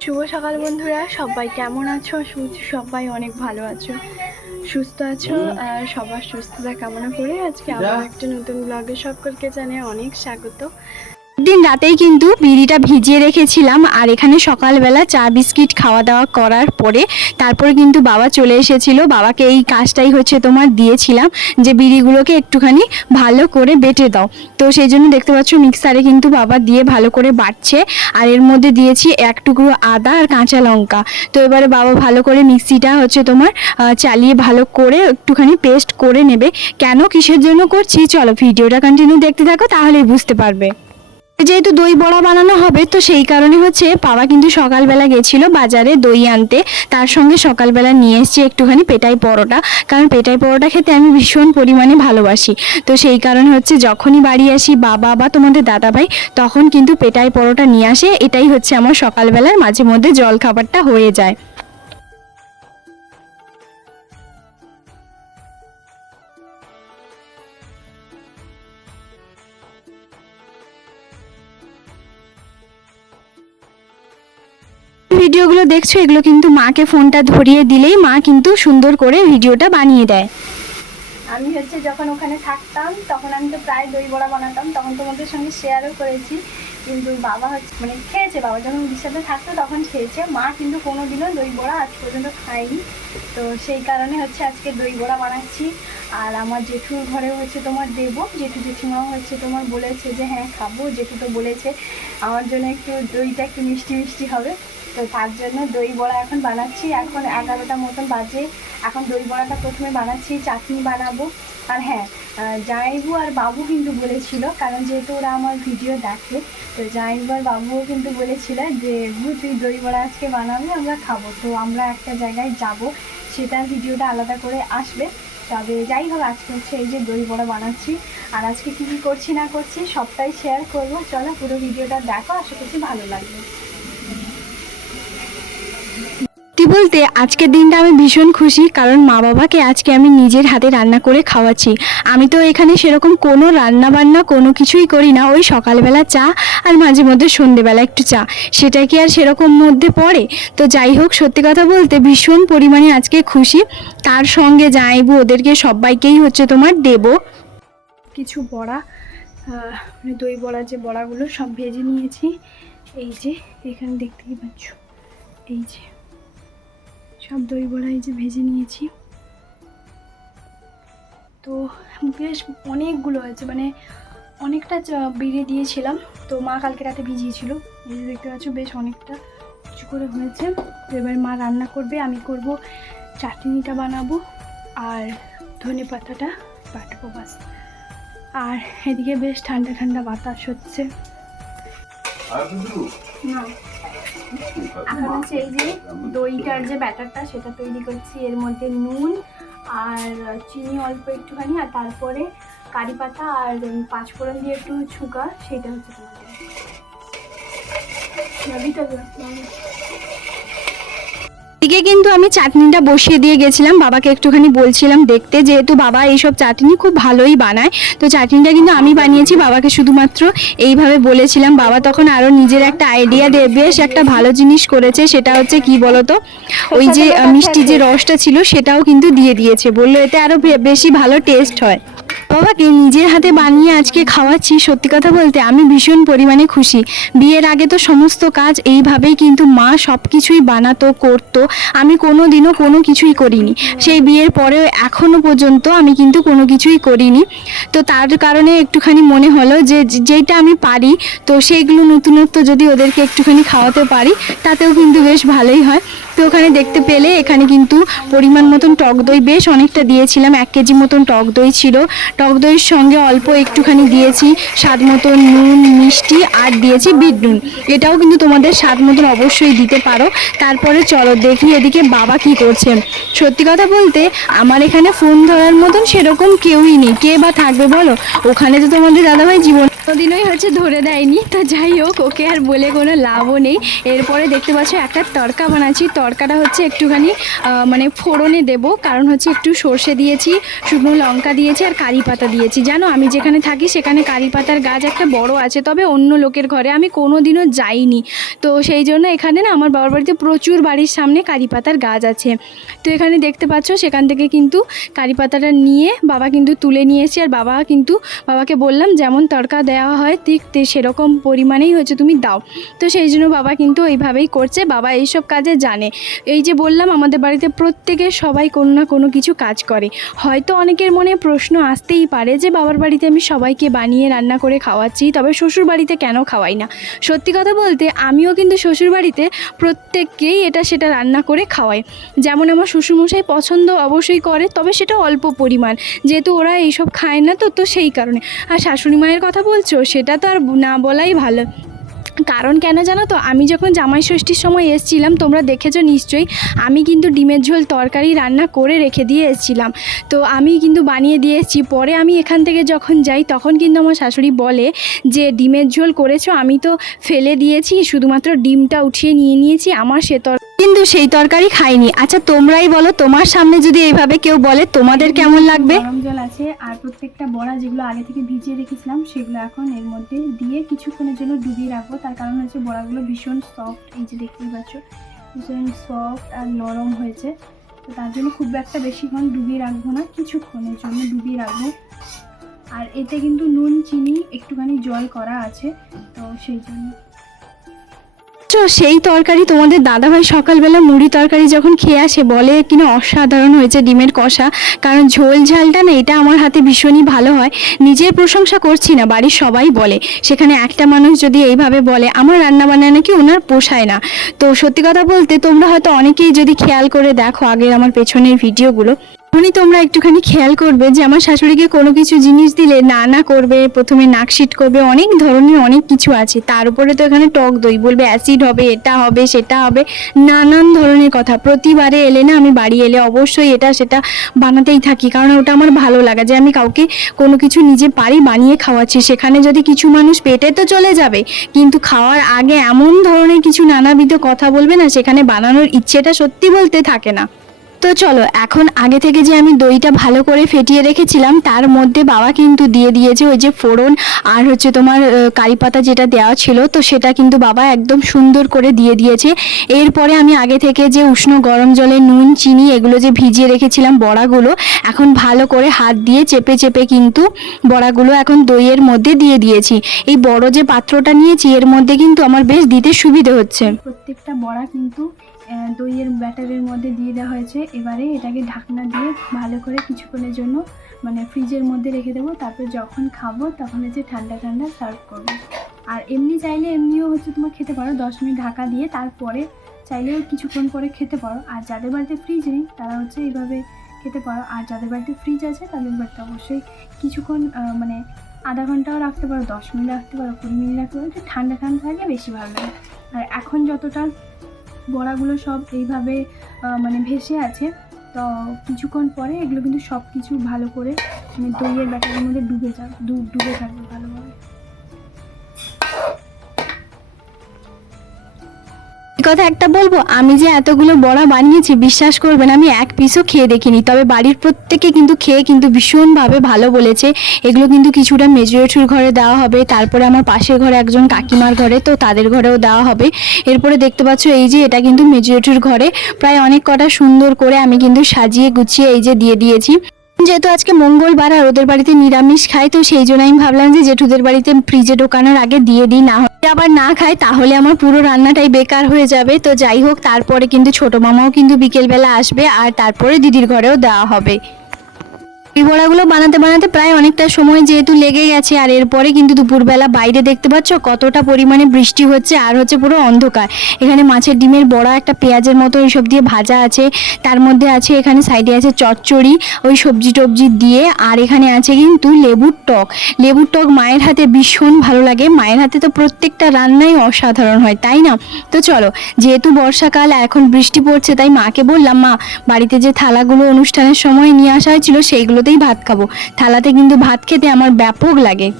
শুভ সকাল বন্ধুরা সবাই কেমন আছো? সবাই অনেক ভালো আছো সুস্থ আছো আর সবার সুস্থতা কামনা করে আজকে আবার একটা নতুন ব্লগে সকলকে জানিয়ে অনেক স্বাগত। দিন রাতেই কিন্তু বিড়িটা ভিজিয়ে রেখেছিলাম আর এখানে সকালবেলা চা বিস্কিট খাওয়া দাওয়া করার পরে তারপরে কিন্তু বাবা চলে এসেছিল। বাবাকে এই কাজটাই হচ্ছে তোমার দিয়েছিলাম যে বিড়িগুলোকে একটুখানি ভালো করে বেটে দাও। তো সেই জন্য দেখতে পাচ্ছ মিক্সারে কিন্তু বাবা দিয়ে ভালো করে বাটছে আর এর মধ্যে দিয়েছি এক টুকরো আদা আর কাঁচা লঙ্কা। তো এবারে বাবা ভালো করে মিক্সিটা হচ্ছে তোমার চালিয়ে ভালো করে একটুখানি পেস্ট করে নেবে। কেন কিসের জন্য করছি? চলো ভিডিওটা কন্টিনিউ দেখতে থাকো, তাহলেই বুঝতে পারবে। যেহেতু দই বড়া বানানো হবে, তো সেই কারণে হচ্ছে বাবা কিন্তু সকালবেলা গেছিল বাজারে দই আনতে। তার সঙ্গে সকালবেলা নিয়ে এসেছি একটুখানি পেটাই পরোটা। কারণ পেটাই পরোটা খেতে আমি ভীষণ পরিমাণে ভালোবাসি। তো সেই কারণে হচ্ছে যখনই বাড়ি আসি, বাবা বা তোমাদের দাদা ভাই, তখন কিন্তু পেটাই পরোটা নিয়ে আসে। এটাই হচ্ছে আমার সকালবেলার মাঝে মধ্যে জল খাবারটা হয়ে যায়। ভিডিওগুলো দেখছ, এগুলো কিন্তু মাকে ফোনটা ধরিয়ে দিলেই মা কিন্তু সুন্দর করে ভিডিওটা বানিয়ে দেয়। আমি হচ্ছে যখন ওখানে থাকতাম, তখন আমি তো প্রায় দই বড়া বানাতাম। তখন তোমাদের সঙ্গে শেয়ারও করেছি। কিন্তু বাবা হচ্ছে মানে খেয়েছে বাবা। যখন সাথে থাকতো তখন খেয়েছে। মা কিন্তু কোনো দিনও দই বড়া আজ পর্যন্ত খায়নি। তো সেই কারণে হচ্ছে আজকে দই বড়া বানাচ্ছি। আর আমার জেঠুর ঘরে হচ্ছে তোমার দেব। জেঠু জেঠিমাও হচ্ছে তোমার বলেছে যে হ্যাঁ খাব। জেঠু তো বলেছে, আমার জন্য একটু দইটা একটু মিষ্টি মিষ্টি হবে। তো তার জন্য দই বড়া এখন বানাচ্ছি। এখন এগারোটা মতন বাজে। এখন দই বড়াটা প্রথমে বানাচ্ছি চাটনি বানাবো। আর হ্যাঁ আহ, জামাইবু আর বাবু কিন্তু বলেছিল কারণ যেহেতু ওরা আমার ভিডিও দেখে তো জামাইবু আর বাবুও কিন্তু বলেছিল যে "বু, তুই দই বড়া আজকে বানাবি আমরা খাব। তো আমরা একটা জায়গায় যাব সেটার ভিডিওটা আলাদা করে আসবে। তবে যাই হোক আজকে হচ্ছে এই যে দই বড়া বানাচ্ছি। আর আজকে কী কী করছি না করছি সবটাই শেয়ার করব। চলো পুরো ভিডিওটা দেখো আশা করছি ভালো লাগবে সত্যি বলতে আজকের দিনটা আমি ভীষণ খুশি, কারণ মা বাবাকে আজকে আমি নিজের হাতে রান্না করে খাওয়াচ্ছি। আমি তো এখানে সেরকম কোনো রান্না বান্না কোনো কিছুই করি না, ওই সকালবেলা চা আর মাঝে মধ্যে সন্ধেবেলা একটু চা। সেটা কি আর সেরকম মধ্যে পড়ে? তো যাই হোক, সত্যি কথা বলতে ভীষণ পরিমাণে আজকে খুশি। তার সঙ্গে যাইবো ওদেরকে সবাইকেই হচ্ছে তোমার দেবো। কিছু বড়া মানে দই বড়া যে বড়াগুলো সব ভেজে নিয়েছি। এই যে, এখানে দেখতেই পাচ্ছ। এই যে। সব দই বড়াই যে ভেজে নিয়েছি। তো বেশ অনেকগুলো হয়েছে মানে অনেকটা বেড়ে দিয়েছিলাম। তো মা কালকে রাতে ভিজিয়েছিল এই যে দেখতে পাচ্ছ বেশ অনেকটা কিছু করে হয়েছে। তো এবার মা রান্না করবে আমি করব চাটনিটা বানাবো আর ধনে পাতাটা বাটবো বাস। আর এদিকে বেশ ঠান্ডা ঠান্ডা বাতাস হচ্ছে। না। এখন হচ্ছে এই যে দইটার যে ব্যাটারটা সেটা তৈরি করছি। এর মধ্যে নুন আর চিনি অল্প একটুখানি আর তারপরে কারি পাতা আর পাঁচফোড়ন দিয়ে একটু ছুকা সেটা হচ্ছে তোমাদের এদিকে কিন্তু আমি চাটনিটা বসিয়ে দিয়ে গেছিলাম, বাবাকে একটুখানি বলছিলাম দেখতে, যেহেতু বাবা এইসব চাটনি খুব ভালোই বানায়, তো চাটনিটা কিন্তু আমি বানিয়েছি, বাবাকে শুধুমাত্র এইভাবে বলেছিলাম। বাবা তখন আরও নিজের একটা আইডিয়া দিয়ে, বেশ একটা ভালো জিনিস করেছে, সেটা হচ্ছে কি বলতো, ওই যে মিষ্টি যে রসটা ছিল, সেটাও কিন্তু দিয়ে দিয়েছে। বলল, এতে আরও বেশি ভালো টেস্ট হয়। বাবাকে নিজের হাতে বানিয়ে আজকে খাওয়াচ্ছি, সত্যি কথা বলতে আমি ভীষণ পরিমাণে খুশি। বিয়ের আগে তো সমস্ত কাজ এইভাবেই কিন্তু মা সব কিছুই বানাতো, করতো। আমি কোনো দিনও কোনো কিছুই করিনি। সেই বিয়ের পরেও এখনও পর্যন্ত আমি কিন্তু কোনো কিছুই করিনি। তো তার কারণে একটুখানি মনে হলো যে যেটা আমি পারি, তো সেইগুলো নতুনত্ব যদি ওদেরকে একটুখানি খাওয়াতে পারি, তাতেও কিন্তু বেশ ভালোই হয়। তো ওখানে দেখতে পেলে এখানে কিন্তু পরিমাণ মতন টক দই বেশ অনেকটা দিয়েছিলাম। এক কেজি মতন টক দই ছিল। টক দইয়ের সঙ্গে অল্প একটুখানি দিয়েছি স্বাদ মতন নুন, মিষ্টি আর দিয়েছি বিট নুন এটাও কিন্তু তোমাদের স্বাদ মতন অবশ্যই দিতে পারো। তারপরে চলো দেখি এদিকে বাবা কি করছেন। সত্যি কথা বলতে, আমার এখানে ফোন ধরার মতন সেরকম কেউই নেই। কে বা থাকবে বলো? ওখানে তো তোমাদের দাদাভাই জীবন কোনোদিনই হচ্ছে ধরে দেয়নি। তো যাই হোক, ওকে আর বলে কোনো লাভও নেই। এরপরে দেখতে পাচ্ছ, একটা তড়কা বানাচ্ছি। তরকাটা হচ্ছে একটুখানি মানে ফোড়নে দেব। কারণ হচ্ছে একটু সর্ষে দিয়েছি, শুকনো লঙ্কা দিয়েছি আর কারি পাতা দিয়েছি। জানো, আমি যেখানে থাকি সেখানে কারি পাতার গাছ একটা বড় আছে, তবে অন্য লোকের ঘরে আমি কোনো দিনও যাইনি। তো সেই জন্য এখানে না আমার বাবার বাড়িতে প্রচুর বাড়ির সামনে কারি পাতার গাছ আছে। তো এখানে দেখতে পাচ্ছ, সেখান থেকে কিন্তু কারি পাতাটা নিয়ে বাবা কিন্তু তুলে নিয়ে এসেছি। আর বাবা কিন্তু, বাবাকে বললাম, যেমন তড়কা দেওয়া হয়, ঠিক সেরকম পরিমাণেই হচ্ছে তুমি দাও। তো সেই জন্য বাবা কিন্তু এইভাবেই করছে। বাবা এইসব কাজে জানে। এই যে বললাম, আমাদের বাড়িতে প্রত্যেকে সবাই কোনো না কোনো কিছু কাজ করে। হয়তো অনেকের মনে প্রশ্ন আসতেই পারে যে বাবার বাড়িতে আমি সবাইকে বানিয়ে রান্না করে খাওয়াচ্ছি, তবে শ্বশুর বাড়িতে কেন খাওয়াই না? সত্যি কথা বলতে আমিও কিন্তু শ্বশুর বাড়িতে প্রত্যেককেই এটা সেটা রান্না করে খাওয়াই। যেমন আমার শ্বশুরমশাই পছন্দ অবশ্যই করে, তবে সেটা অল্প পরিমাণ। যেহেতু ওরা এইসব খায় না তো তো সেই কারণে। আর শাশুড়ি মায়ের কথা বলছো, সেটা তো আর না বলাই ভালো। কারণ কেন জানো তো? আমি যখন জামাই ষষ্ঠীর সময় এসেছিলাম, তোমরা দেখেছ নিশ্চয়ই, আমি কিন্তু ডিমের ঝোল তরকারি রান্না করে রেখে দিয়ে এসেছিলাম। তো আমি কিন্তু বানিয়ে দিয়ে এসেছি। পরে আমি এখান থেকে যখন যাই, তখন কিন্তু আমার শাশুড়ি বলে যে, ডিমের ঝোল করেছ, আমি তো ফেলে দিয়েছি, শুধুমাত্র ডিমটা উঠিয়ে নিয়ে নিয়েছি, আমার সে তর কিন্তু সেই তরকারি খাইনি। আচ্ছা তোমরাই বলো তোমার সামনে যদি এইভাবে কেউ বলে তোমাদের কেমন লাগবে? গরম জল আছে আর প্রত্যেকটা বড়া যেগুলো আগে থেকে ভিজিয়ে রেখেছিলাম সেগুলো এখন এর মধ্যে দিয়ে কিছুক্ষণের জন্য ডুবিয়ে রাখব। তার কারণ হচ্ছে বড়াগুলো ভীষণ সফট এই যে দেখতেই পাচ্ছ ভীষণ সফট আর নরম হয়েছে। তো তার জন্য খুব একটা বেশিক্ষণ ডুবিয়ে রাখব না কিছুক্ষণের জন্য ডুবিয়ে রাখব। আর এতে কিন্তু নুন চিনি একটুখানি জল করা আছে তো সেই জন্য তো সেই তরকারি তোমাদের দাদাভাই সকালবেলা মুড়ি তরকারি যখন খেয়ে আসে, বলে কিনা অসাধারণ হয়েছে ডিমের কষা। কারণ ঝোল ঝালটা না, এটা আমার হাতে ভীষণই ভালো হয়। নিজের প্রশংসা করছি না, বাড়ির সবাই বলে। সেখানে একটা মানুষ যদি এইভাবে বলে, আমার রান্না বান্না নাকি ওনার পোষায় না? তো সত্যি কথা বলতে তোমরা হয়তো অনেকেই যদি খেয়াল করে দেখো আগের আমার পেছনের ভিডিওগুলো। তখনই তোমরা একটুখানি খেয়াল করবে যে আমার শাশুড়িকে কোনো কিছু জিনিস দিলে না না করবে, প্রথমে নাকশিট করবে, অনেক ধরনের অনেক কিছু আছে। তার উপরে তো এখানে টক দই, বলবে অ্যাসিড হবে, এটা হবে, সেটা হবে, নানান ধরনের কথা। প্রতিবারে এলে না আমি বাড়ি এলে অবশ্যই এটা সেটা বানাতেই থাকি, কারণ ওটা আমার ভালো লাগে যে আমি কাউকে কোনো কিছু নিজে পারি বানিয়ে খাওয়াচ্ছি। সেখানে যদি কিছু মানুষ পেটে তো চলে যাবে, কিন্তু খাওয়ার আগে এমন ধরনের কিছু নানাবিধ কথা বলবে না, সেখানে বানানোর ইচ্ছেটা সত্যি বলতে থাকে না। তো চলো, এখন আগে থেকে যে আমি দইটা ভালো করে ফেটিয়ে রেখেছিলাম, তার মধ্যে বাবা কিন্তু দিয়ে দিয়েছে ওই যে ফোড়ন আর হচ্ছে তোমার কারি পাতা যেটা দেওয়া ছিল, তো সেটা কিন্তু বাবা একদম সুন্দর করে দিয়ে দিয়েছে। এরপরে আমি আগে থেকে যে উষ্ণ গরম জলে নুন, চিনি, এগুলো যে ভিজিয়ে রেখেছিলাম বড়াগুলো, এখন ভালো করে হাত দিয়ে চেপে চেপে কিন্তু বড়াগুলো এখন দইয়ের মধ্যে দিয়ে দিয়েছি। এই বড় যে পাত্রটা নিয়েছি, এর মধ্যে কিন্তু আমার বেশ দিতে সুবিধে হচ্ছে। প্রত্যেকটা বড়া কিন্তু দইয়ের ব্যাটারের মধ্যে দিয়ে দেওয়া হয়েছে। এবারে এটাকে ঢাকনা দিয়ে ভালো করে কিছুক্ষণের জন্য মানে ফ্রিজের মধ্যে রেখে দেবো। তারপর যখন খাব তখন হচ্ছে ঠান্ডা ঠান্ডা সার্ভ করব। আর এমনি চাইলে এমনিও হচ্ছে তোমার খেতে পারো। দশ মিনিট ঢাকা দিয়ে তারপরে চাইলেও কিছুক্ষণ পরে খেতে পারো। আর যাদের বাড়িতে ফ্রিজ নেই, তারা হচ্ছে এইভাবে খেতে পারো। আর যাদের বাড়িতে ফ্রিজ আছে, তাদের বাড়িতে অবশ্যই কিছুক্ষণ মানে আধা ঘন্টাও রাখতে পারো, দশ মিনিট রাখতে পারো, কুড়ি মিনিট রাখতে পারো। ঠান্ডা ঠান্ডা থাকলে বেশি ভালো লাগে। আর এখন যতটা বড়াগুলো সব এইভাবে মানে ভেসে আছে। তো কিছুক্ষণ পরে এগুলো কিন্তু সব কিছু ভালো করে মানে দইয়ের ব্যাটারের মধ্যে ডুবে যাবে ডুবে থাকবে ভালোভাবে। কথা একটা বলব, আমি যে এতগুলো বড়া বানিয়েছি, বিশ্বাস করবেন আমি এক পিসও খেয়ে দেখিনি। তবে বাড়ির প্রত্যেকে কিন্তু খেয়ে কিন্তু ভীষণভাবে ভালো বলেছে। এগুলো কিন্তু কিছুটা মেজরিটির ঘরে দেওয়া হবে, তারপরে আমার পাশের ঘরে একজন কাকিমার ঘরে, তো তাদের ঘরেও দেওয়া হবে। এরপরে দেখতে পাচ্ছ, এই যে এটা কিন্তু মেজরিটির ঘরে। প্রায় অনেক কটা সুন্দর করে আমি কিন্তু সাজিয়ে গুছিয়ে এই যে দিয়ে দিয়েছি। যেহেতু আজকে মঙ্গলবার আর ওদের বাড়িতে নিরামিষ খাই, তো সেই জন্য আমি ভাবলাম যে জেঠুদের বাড়িতে ফ্রিজে ঢোকানোর আগে দিয়ে দিই, না আবার না খায়, তাহলে আমার পুরো রান্নাটাই বেকার হয়ে যাবে। তো যাই হোক, তারপরে কিন্তু ছোট মামাও কিন্তু বিকেলবেলা আসবে আর তারপরে দিদির ঘরেও দেওয়া হবে। এই বড়াগুলো বানাতে বানাতে প্রায় অনেকটা সময় যেহেতু লেগে গেছে, আর এরপরে কিন্তু দুপুরবেলা বাইরে দেখতে পাচ্ছ কতটা পরিমাণে বৃষ্টি হচ্ছে আর হচ্ছে পুরো অন্ধকার। এখানে মাছের ডিমের বড়া, একটা পেঁয়াজের মতো ওইসব দিয়ে ভাজা আছে, তার মধ্যে আছে এখানে সাইডে আছে চচ্চড়ি, ওই সবজি টবজি দিয়ে, আর এখানে আছে কিন্তু লেবুর টক। লেবুর টক মায়ের হাতে ভীষণ ভালো লাগে, মায়ের হাতে তো প্রত্যেকটা রান্নাই অসাধারণ হয়, তাই না? তো চলো, যেহেতু বর্ষাকাল, এখন বৃষ্টি পড়ছে, তাই মাকে বললাম, মা, বাড়িতে যে থালাগুলো অনুষ্ঠানের সময় নিয়ে আসা হয়েছিল ভাত খাব। থালাতে কিন্তু ভাত খেতে আমার ব্যাপক লাগে।